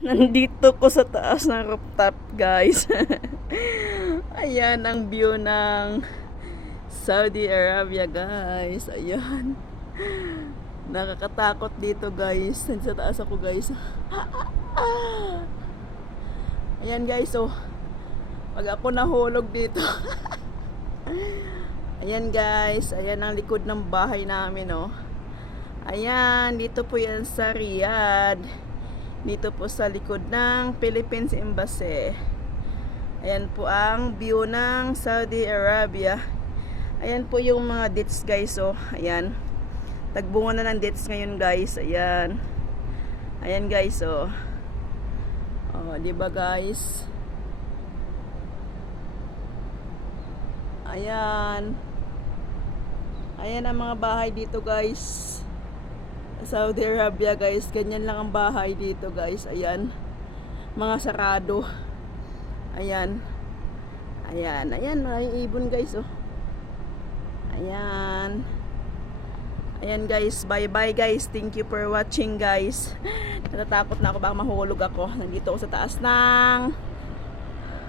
Nandito ko sa taas ng rooftop, guys. Ayan ang view ng Saudi Arabia, guys. Ayan. Nakakatakot dito, guys. Nandito sa taas ako, guys. Ayan, guys. Oh, pag ako nahulog dito. Ayan, guys. Ayan ang likod ng bahay namin, oh. Ayan, dito po yan sa Riyadh. Dito po sa likod ng Philippines Embassy. Ayan po ang view ng Saudi Arabia. Ayan po yung mga dates, guys. Oh, ayan. Tagbunga na ng dates ngayon, guys. Ayan. Ayan, guys. Oh. Oh, 'di ba, guys? Ayan. Ayan ang mga bahay dito, guys. Saudi Arabia, guys. Ganyan lang ang bahay dito, guys. Ayan. Mga sarado. Ayan. Ayan. Ayan. May ibon, guys. Oh. Ayan. Ayan, guys. Bye-bye, guys. Thank you for watching, guys. Natatakot na ako. Baka mahulog ako. Nandito ako sa taas ng